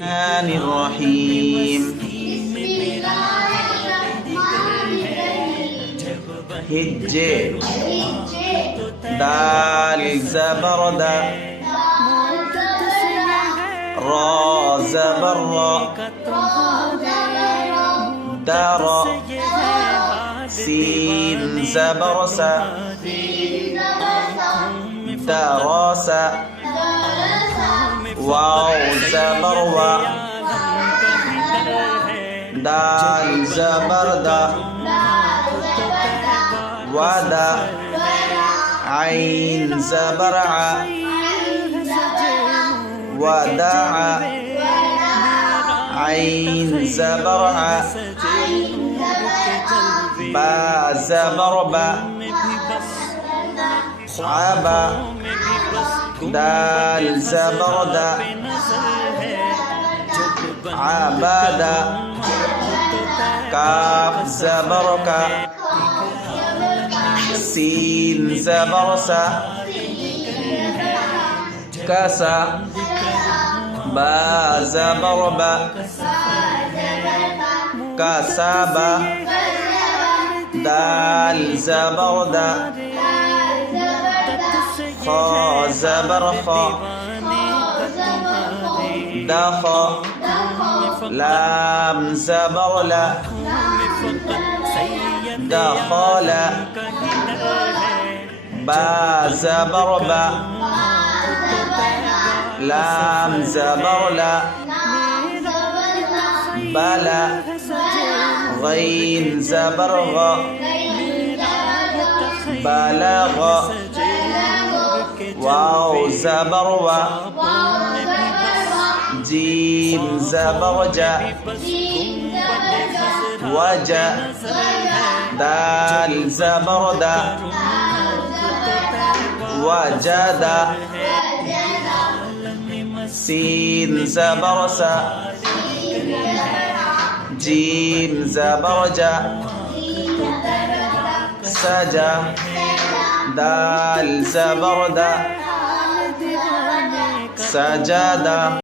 الرحمن الرحيم هجة دال زبر دا را زبر را دار سين زبر سا دراس واو زبر و دال زبر دا ودا عين زبر ع ودع عين زبر ع با زبر با عبا دال زبر دا عبادا كاف زبر کا سين زبر سا كسا با زبر با كسابا دال زبر دا خا زبر خا دخا لام زبر لا دخل با زبر با لام زبر لا بلا غين زبر غ بلغ واو زبر و جيم زبر جا وجا دال زبر دا وجد سين زبر سا جيم زبر جا سجا دال زبر دا سجدا